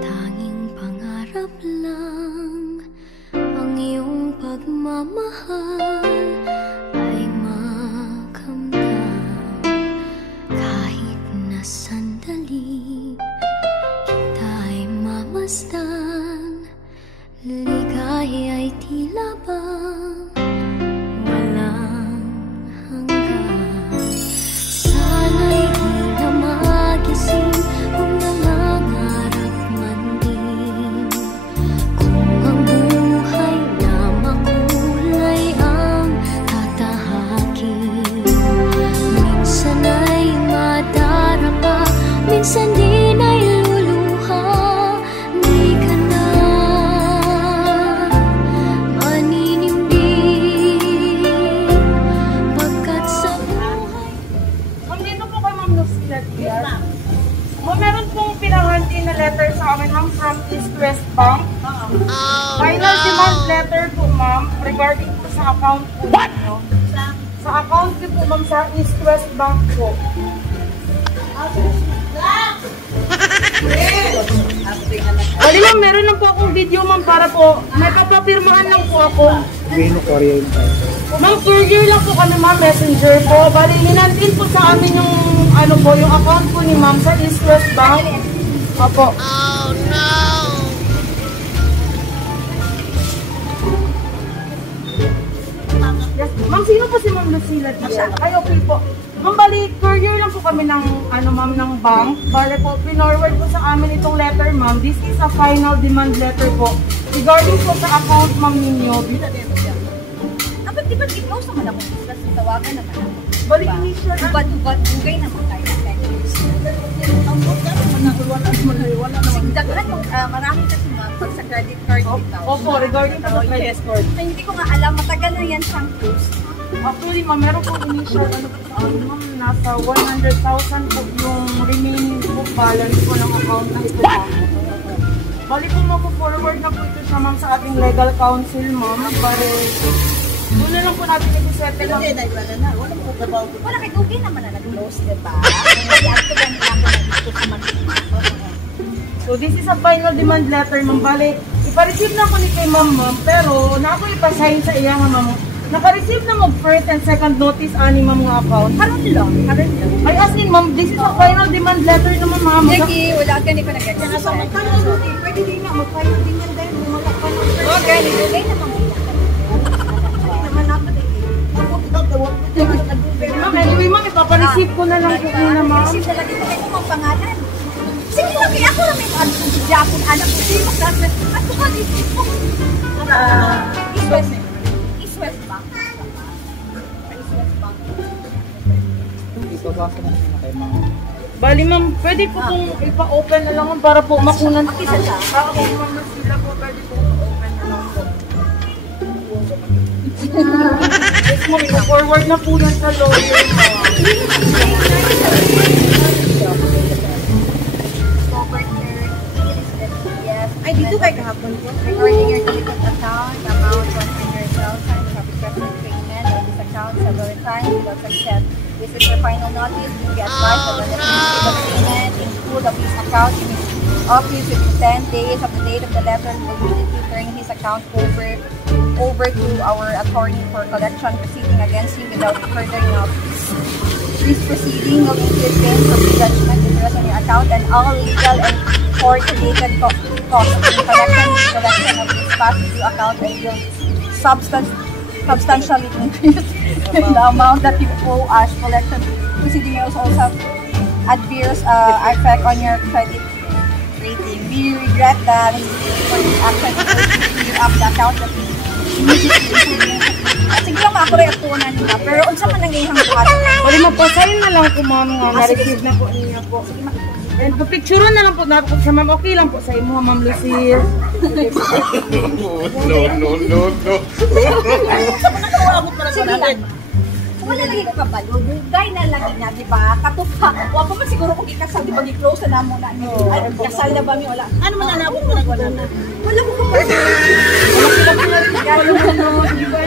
Tanging pangarap lang ang iyong pagmamahal ay makamtan. Kahit na sandali kita ay mamasdan, ligaya ay tila bang walang hanggan. Sana'y di na magising kung nangangarap man din, kung ang buhay na makulay ang tatahakin. Minsan ay madarapa, minsan din ay luluha. Di ka na maninimbing, pagkat sa buhay. Ma'am, dito po kay Ma'am Lucila Diaz. Ma'am, meron pong pinanganti na letter sa amin, ma'am, from East West Bank. Final demand letter po, ma'am, regarding po sa account po ninyo. Sa account po, ma'am, sa East West Bank po. Bali, ma'am, meron lang po akong video, ma'am, para po, may papapirmahan lang po ako. Ma'am, courier lang po kami, ma'am, messenger po. Bali, ninantin po sa amin yung, ano po, yung account po ni ma'am sa East West Bank. Opo. Oh no! Yes. Ma'am, sino po si Ma'am Lucila Diaz? Ay, okay po. Ma'am, bali, courier lang po kami ng, ano, ma'am, ng bank. Bali po, pinorward po sa amin itong letter, ma'am. This is a final demand letter po. Regarding po sa account, ma'am, ninyo. Dapat di ba i-close naman ako? Kasi tawagan naman ako. Bali, initial. Bugay naman tayo ng 10 years. Ang buka naman ako, wala naman. Daghan yung marami kasi ma'am, pag sa credit card dito. Opo, regarding po sa credit card. Ay, hindi ko nga alam, matagal na yan siyang close. Actually, ma'am, meron po initial, ano po sa amin, ma'am, nasa 100,000 po yung remaining book balance po ng account na ito, ma'am. Bali po, mapo-forward na po ito siya, ma'am, sa ating legal counsel, ma'am. Bali, doon na lang po natin isi-settle lang. Wala kahit okay naman na nag-close, diba? Kaya ito lang ako nag-close naman. So, this is a final demand letter, ma'am. Bali, ipa-receive na ko ni kay ma'am, ma'am. Pero, na ako ipa-sign sa iya, ma'am. Naka-receive na mo first and second notice ani ma'am nga account. Karoon lang. Ay, as in, ma'am, this is a final demand letter naman, ma'am. Jackie, wala ka ni ko nag-exercise. Nasa magkano din? Pwede din nga, mag-final din yan dahil bumalik pa ng first. Okay, nilagay naman ko. Ma'am, anyway, ma'am, ipapareceive ko na lang po na, ma'am. Receive na lang ito kayo mga pangalan. Sige lang, kaya ako namin ang Japon anak ko. Sige mo kasi, at ko dito. East West Bank. East West Bank. Bali, ma'am, pwede po kung ipa-open na lang, ma'am, para po makunan. Makisa siya. Okay, ma'am, sila po, pwede po open na lang po. Yes, ma'am, ipa-forward na po yan sa lawyer, ma'am. Ay, dito kayo kahapon po. Regarding your delicate account, amount 100,000, have requested payment of this account several times without success. This is your final notice. You be advised that when the payment in full of this account in his office within 10 days of the date of the letter, he will immediately turn his account over to our attorney for collection proceeding against you without further notice. This proceeding will include claims of judgment, interest on your account, and all legal and court-related costs in collection of this past due account, and will substantially increase the amount that you owe us. Collection proceeding will also adverse effect on your credit rating. We regret that for this action to clear up the account that we immediately. Sige lang, ako rin atunan nila. Pero unsa man ang iyang buhat? Pwede mapasayin na lang po ma'am nga. Na-receive na po niya po. And picturean na lang po natin sa ma'am. Okay lang po sa imo, Ma'am Lucille. No. Sige lang. Wala lagi ko kabalo. Dugay na lagi na, di ba? Katupa. Wa pa man siguro kung ikasal, di ba? Gi-close na mo na. Ay, kasal na ba mi? Wala. Ano man na ako na wala na? Wala ko kabalo. Wala ko kabalo. Di ba?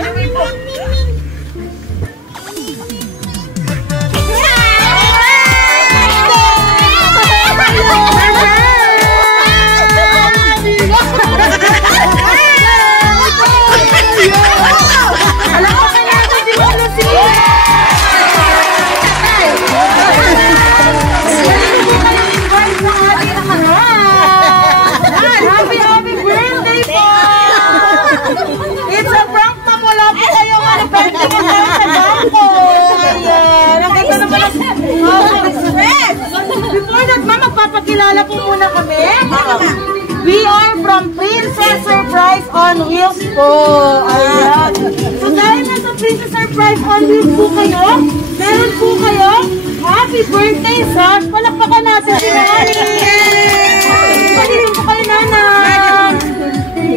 Happy birthday po! It's a prank na wala po kayong birthday sa bangko. Ayan. Nakita naman before that, ma'am, magpapakilala po muna kami. We are from Princess Surprise on Wheels po. Ayan. So dahil nasa Princess Surprise on Wheels po kayo, meron po kayo happy birthday sa palakpakan natin si Nani. Pwede po kayo, Nanang.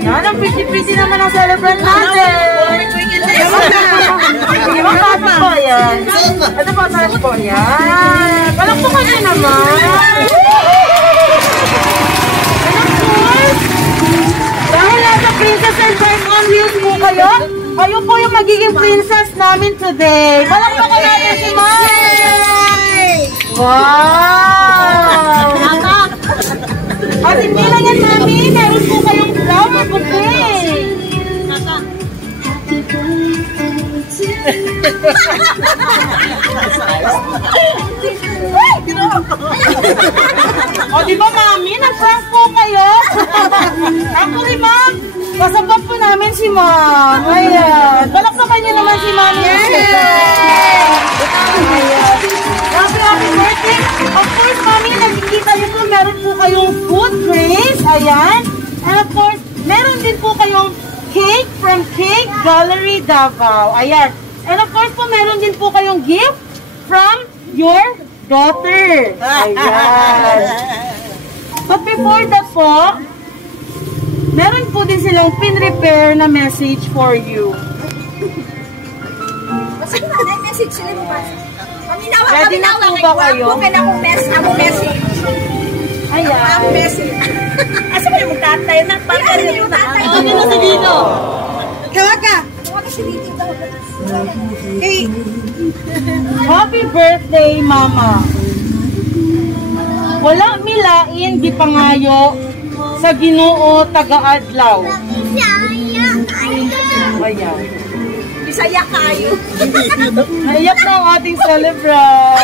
Nanang, pretty naman ang celebrant natin. Hindi ba pasok po yan? Ito po, pasok po yan. Palakpakan nyo naman. Dahil nasa Princess Surprise on Wheels po kayo, kayo po yung magiging princess namin today. Palakpakan natin si Mami! Wow! At hindi lang yan, Mami, meron po kayong flower bouquet. O, di ba, Mami? Nag-prank po kayo? Actually, Ma'am, kasabot po namin si Ma'am. Ayan. Palakpakan niyo naman si Ma'am. Ayan. Happy birthday. Of course, Mami, nakikita niyo po, meron po kayong food trays. Ayan. And of course, meron din po kayong cake from Cake Gallery Davao. Ayan. And of course po, meron din po kayong gift from your daughter. Ayan. But before that po, meron po din silang pin-repair na message for you. Sige na, may message sila mo ba? Ready na po ba kayo? Ako message. Ayan. Ako message. Asa ba yung tatay? Ano yung tatay? Ano na si Dino? Kawaga si Dino. Hey. Happy birthday, Mama. Wala milain di pangayo sa Ginoo taga-adlaw. Ayan. Bisaya kayo. Naiyak na ang ating celebrant.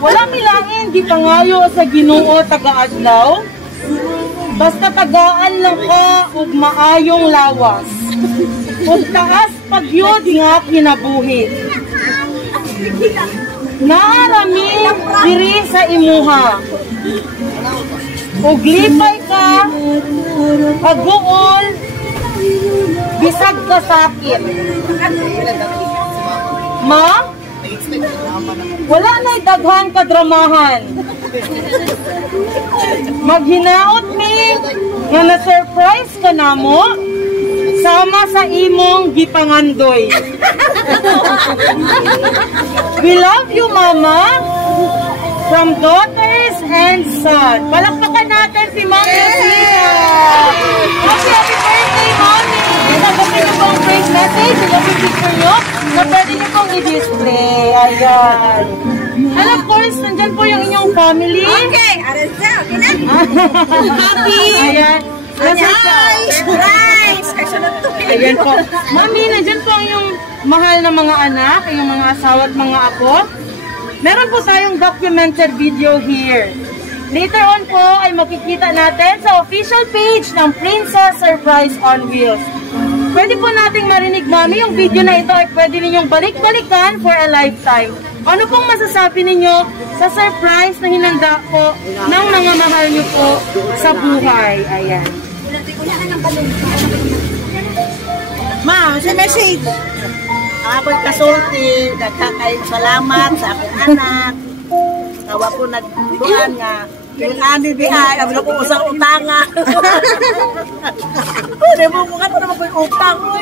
Wala milain di pangayo sa Ginoo taga-adlaw. Basta tagaan lang ka ug maayong lawas. Ug taas pagyod nga kinabuhi. Naarami diri sa imuha. Ug lipay ka, pag-uol, bisag ka sakit. Ma? Wala na'y daghan kadramahan. Maghinaot mi nga na-surprise ka na mo sama sa imong gipangandoy. We love you, Mama. From daughters and son. Palakpakan natin si Mami Lucia. Happy birthday, Mami. Nagapin niyo po ang great message. Ilapin picture niyo na pwede niyo pong i-display. Ayan. And of course, nandyan po yung inyong family. Okay, Areza. Happy. Ayan. Rice. Ayan po. Mami, nandyan po ang yung mahal na mga anak, yung mga asawa at mga apo. Meron po tayong documented video here. Later on po ay makikita natin sa official page ng Princess Surprise on Wheels. Pwede po nating marinig, Mami, yung video na ito ay pwede ninyong balik-balikan for a lifetime. Ano pong masasabi ninyo sa surprise na hinanda po ng mga mahal niyo po sa buhay. Ayan. Ma, si message. Ako'y kasulti, nagkakayong salamat sa akong anak. Tawa po nagbuan nga. Yung ani di ay, abla ko usang utanga. Hindi mo ko ka naman po yung utang mo.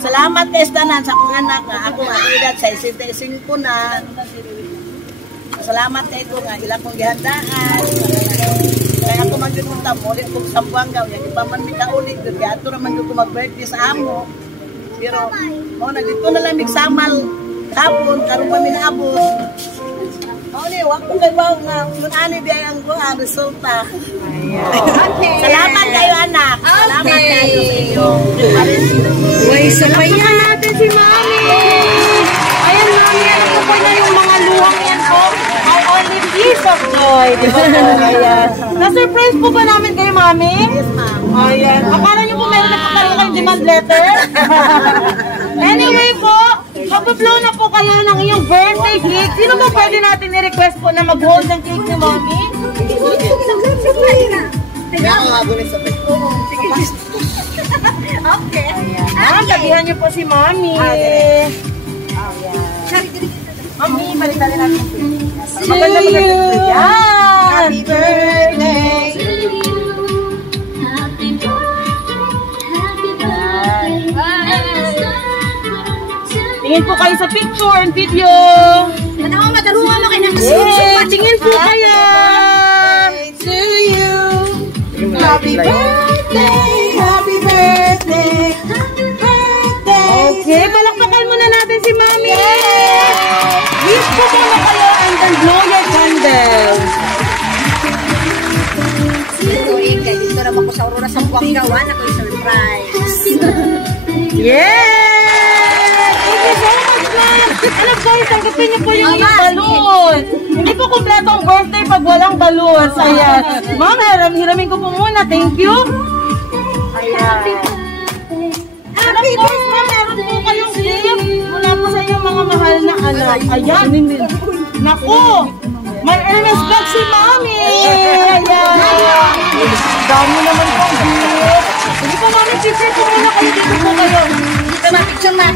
Salamat kay Stanan sa akong anak nga. Ako nga edad sa 65 na. Salamat kay ko nga ilang kong gihandaan. Kaya ako magpunta mo, ulit kong Sambuanga. Yung iba man may kaulit. Kaya ito naman yung mag-birthday sa amo. Pero, nagdito na lang samal. Tapon, karoon kami naabot. Wag ko kayo nga. Yung ani di ang resulta. Salamat kayo, anak. Salamat kayo sa inyo. Uy, sabayan natin si Mami. Ayan, Mami. Alam ko po na yung mga luwang yan po. Ang only piece of joy. Diba po? Ayan. Na-surprise po ba namin kayo, Mami? Yes, ma'am. Ayan. Akala niyo po meron na po kayong demand letter? Anyway po, magpa-blow na po kayo ng iyong birthday cake. Sino ba pwede natin i-request po na mag-hold ng cake ni Mami? Kaya ako nga bulit sa pek. Okay. Ma'am, sabihan niyo po si Mami. Ayan. Mami, balitan rin natin. Maganda po natin. Yan! Happy birthday! Tingin po kayo sa picture and video. Ano mo, madaruhan mo kayo ng Yay! Tingin po kayo. To you. Happy birthday! Happy birthday! Happy birthday! Okay, palakpakan muna natin si Mami. Wish po muna kayo and then blow your candles. Dito naman ko sa Aurora sa Buanggawan. Ako'y surprise. Yay! Thank you so much, ma'am. Alam ko, tanggapin niyo po yung balloon. Hindi po kompleto ang birthday pag walang balloon. Ayan. Ma'am, hiramin ko po muna. Thank you. Ayan. Happy birthday! Meron po kayong gift mula po sa inyong mga mahal na anak. Ayan. Naku! May Hermes bag si Mami. Ayan. Dami naman po gift. Hindi po, Mami, picture po muna kayo. Dito po kayo. Dito na, picture na.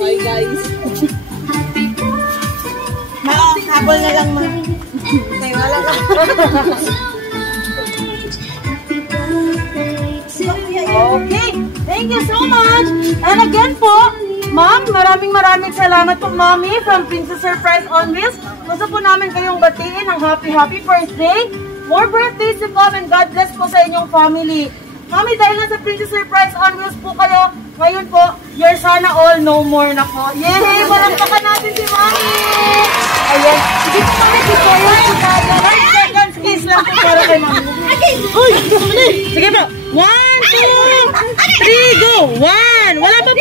Bye, guys. Habol na lang, ma. Tayo na lang. Okay, thank you so much. And again po, Ma'am, maraming salamat po, Mami, from Princess Surprise on Wheels. Gusto po namin kayong batiin ng happy birthday. More birthdays to come and God bless po sa inyong family. Mami, dahil nasa Princess Surprise on Wheels po kayo, ngayon po, your sana all no more na po. Yay! Palakpakan natin si Mami! Ayan. Sige po, Mami, before you tayo. 9 seconds, please lang po para kay Mami. Uy! Sige po. 1, 2, 3, go! 1! Wala pa po